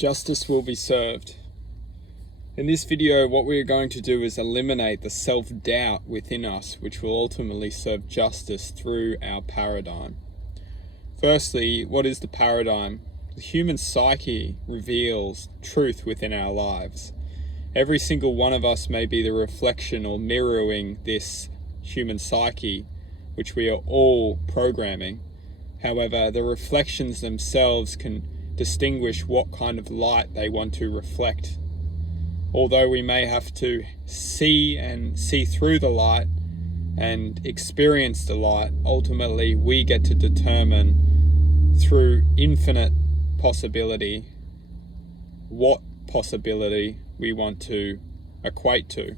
justice will be served. In this video, what we are going to do is eliminate the self-doubt within us, which will ultimately serve justice through our paradigm. Firstly, what is the paradigm? The human psyche reveals truth within our lives. Every single one of us may be the reflection or mirroring this human psyche, which we are all programming. However, the reflections themselves can distinguish what kind of light they want to reflect. Although we may have to see through the light and experience the light, ultimately we get to determine through infinite possibility what possibility we want to equate to.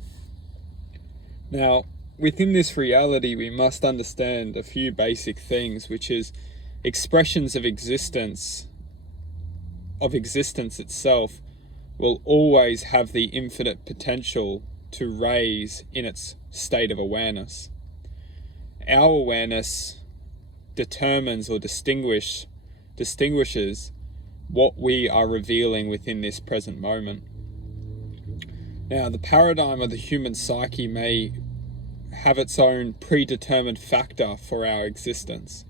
Now, within this reality, we must understand a few basic things, which is expressions of existence itself will always have the infinite potential to raise in its state of awareness. Our awareness determines or distinguishes what we are revealing within this present moment. Now, the paradigm of the human psyche may have its own predetermined factor for our existence.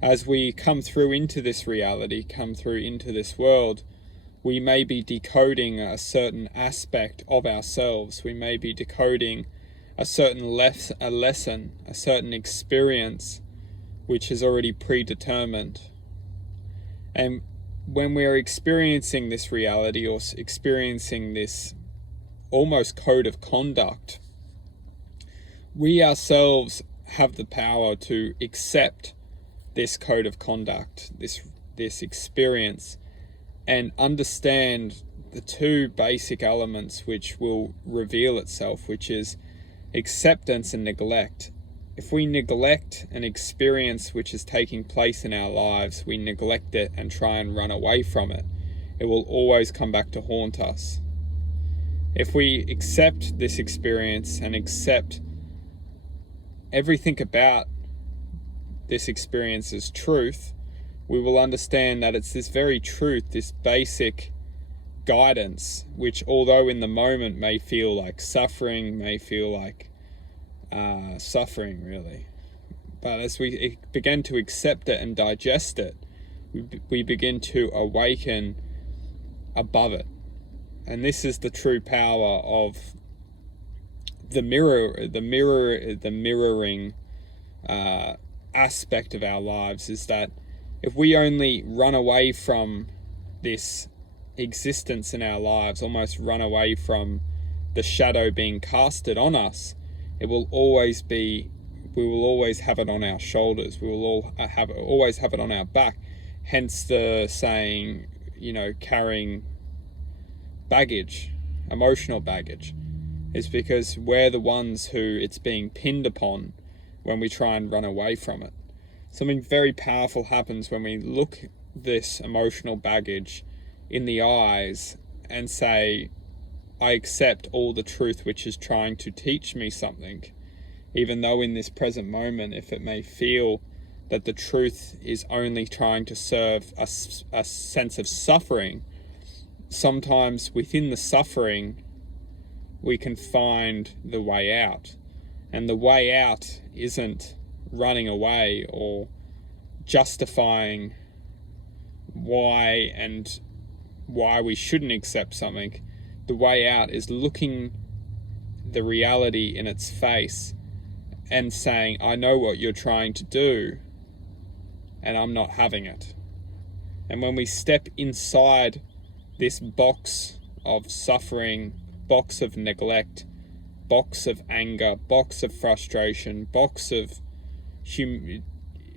As we come through into this reality, come through into this world, we may be decoding a certain aspect of ourselves. We may be decoding a certain lesson, a certain experience, which is already predetermined. And when we're experiencing this reality or experiencing this almost code of conduct, we ourselves have the power to accept this code of conduct, this experience, and understand the two basic elements which will reveal itself, which is acceptance and neglect. If we neglect an experience which is taking place in our lives, we neglect it and try and run away from it, it will always come back to haunt us. If we accept this experience and accept everything about this experience as truth, we will understand that it's this very truth, this basic guidance, which although in the moment may feel like suffering, really. But as we begin to accept it and digest it, we begin to awaken above it. And this is the true power of the mirroring aspect of our lives, is that if we only run away from this existence in our lives, almost run away from the shadow being casted on us, we will always have it on our shoulders. We will always have it on our back. Hence the saying, carrying baggage, emotional baggage, is because we're the ones who it's being pinned upon when we try and run away from it. Something very powerful happens when we look this emotional baggage in the eyes and say, I accept all the truth which is trying to teach me something, even though in this present moment, if it may feel that the truth is only trying to serve a sense of suffering, sometimes within the suffering, we can find the way out. And the way out isn't running away or justifying why we shouldn't accept something. The way out is looking the reality in its face and saying, I know what you're trying to do and I'm not having it. And when we step inside this box of suffering, box of neglect, box of anger, box of frustration, box of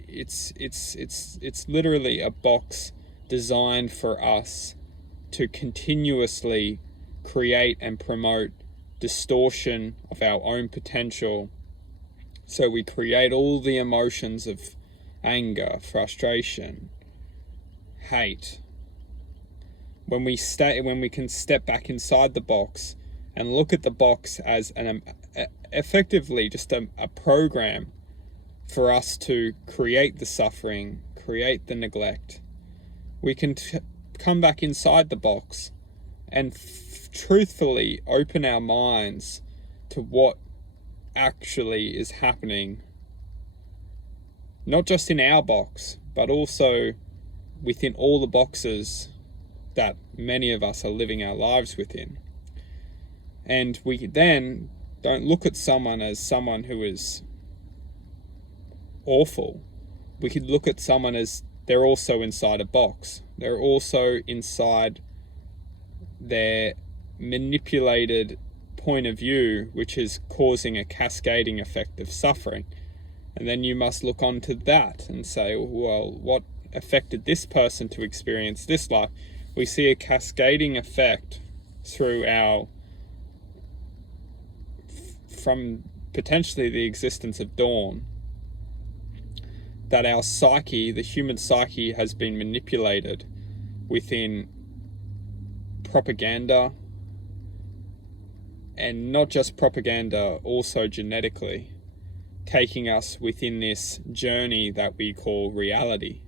it's literally a box designed for us to continuously create and promote distortion of our own potential. So we create all the emotions of anger, frustration, hate. When we can step back inside the box and look at the box as effectively just a program for us to create the suffering, create the neglect, we can come back inside the box and truthfully open our minds to what actually is happening, not just in our box, but also within all the boxes that many of us are living our lives within. And we then don't look at someone as someone who is awful. We could look at someone as they're also inside a box. They're also inside their manipulated point of view, which is causing a cascading effect of suffering. And then you must look onto that and say, well, what affected this person to experience this life? We see a cascading effect through from potentially the existence of dawn, that our psyche, the human psyche, has been manipulated within propaganda, and not just propaganda, also genetically, taking us within this journey that we call reality.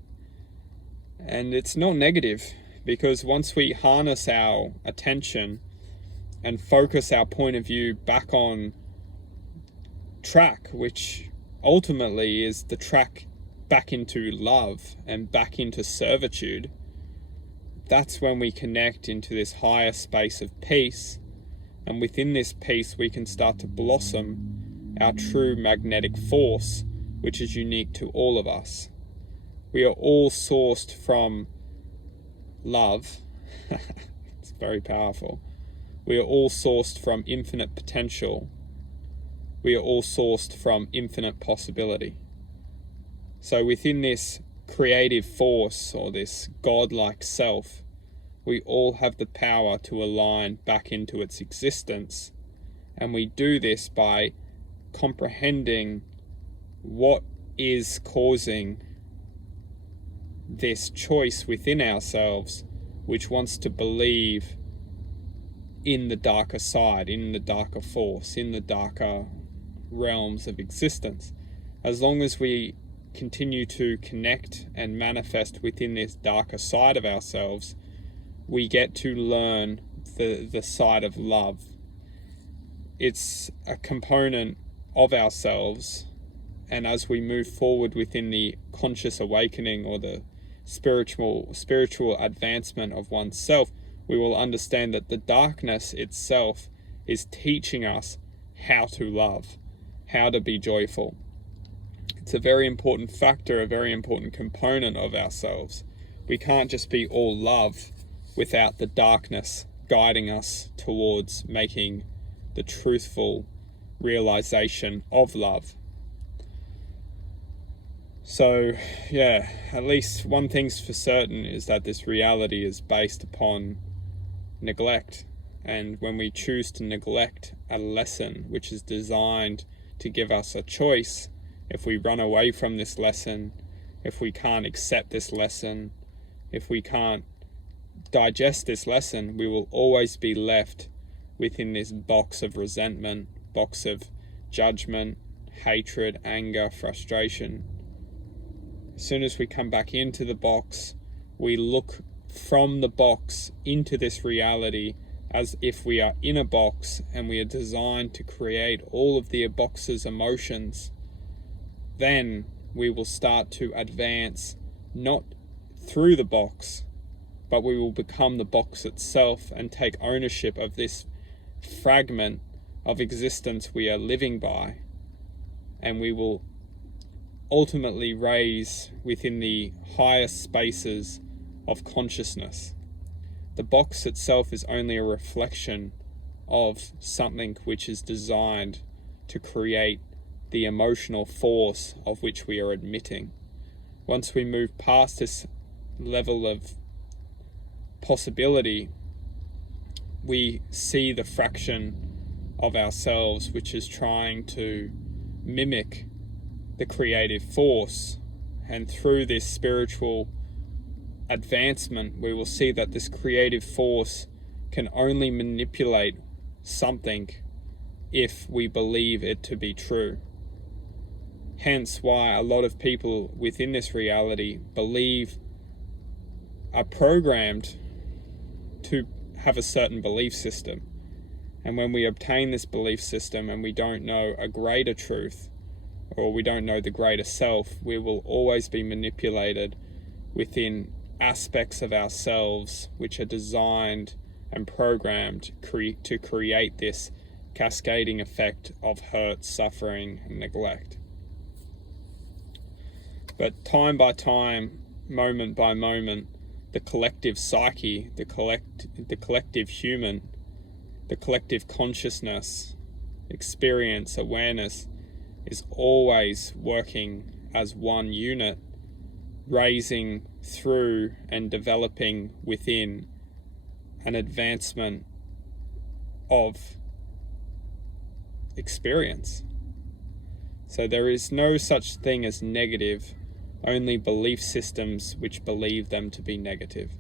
And it's not negative, because once we harness our attention and focus our point of view back on track, which ultimately is the track back into love and back into servitude, that's when we connect into this higher space of peace. And within this peace, we can start to blossom our true magnetic force, which is unique to all of us. We are all sourced from love. It's very powerful. We are all sourced from infinite potential. We are all sourced from infinite possibility. So within this creative force, or this godlike self, we all have the power to align back into its existence. And we do this by comprehending what is causing this choice within ourselves, which wants to believe in the darker side, in the darker force, in the darker realms of existence. As long as we continue to connect and manifest within this darker side of ourselves, we get to learn the side of love. It's a component of ourselves, and as we move forward within the conscious awakening, or the spiritual advancement of oneself, we will understand that the darkness itself is teaching us how to love, how to be joyful. It's a very important factor, a very important component of ourselves. We can't just be all love without the darkness guiding us towards making the truthful realization of love. So, yeah, at least one thing's for certain is that this reality is based upon neglect. And when we choose to neglect a lesson which is designed to give us a choice, if we run away from this lesson, if we can't accept this lesson, if we can't digest this lesson, we will always be left within this box of resentment, box of judgment, hatred, anger, frustration. As soon as we come back into the box, we look from the box into this reality as if we are in a box, and we are designed to create all of the box's emotions. Then we will start to advance, not through the box, but we will become the box itself and take ownership of this fragment of existence we are living by. And we will ultimately raise within the highest spaces of consciousness. The box itself is only a reflection of something which is designed to create the emotional force of which we are admitting. Once we move past this level of possibility, we see the fraction of ourselves which is trying to mimic the creative force, and through this spiritual advancement we will see that this creative force can only manipulate something if we believe it to be true. Hence why a lot of people within this reality are programmed to have a certain belief system. And when we obtain this belief system and we don't know a greater truth, or we don't know the greater self, we will always be manipulated within aspects of ourselves which are designed and programmed to create this cascading effect of hurt, suffering, and neglect. But time by time, moment by moment, the collective psyche, the collective human, the collective consciousness, experience, awareness is always working as one unit, raising through and developing within an advancement of experience. So there is no such thing as negative, only belief systems which believe them to be negative.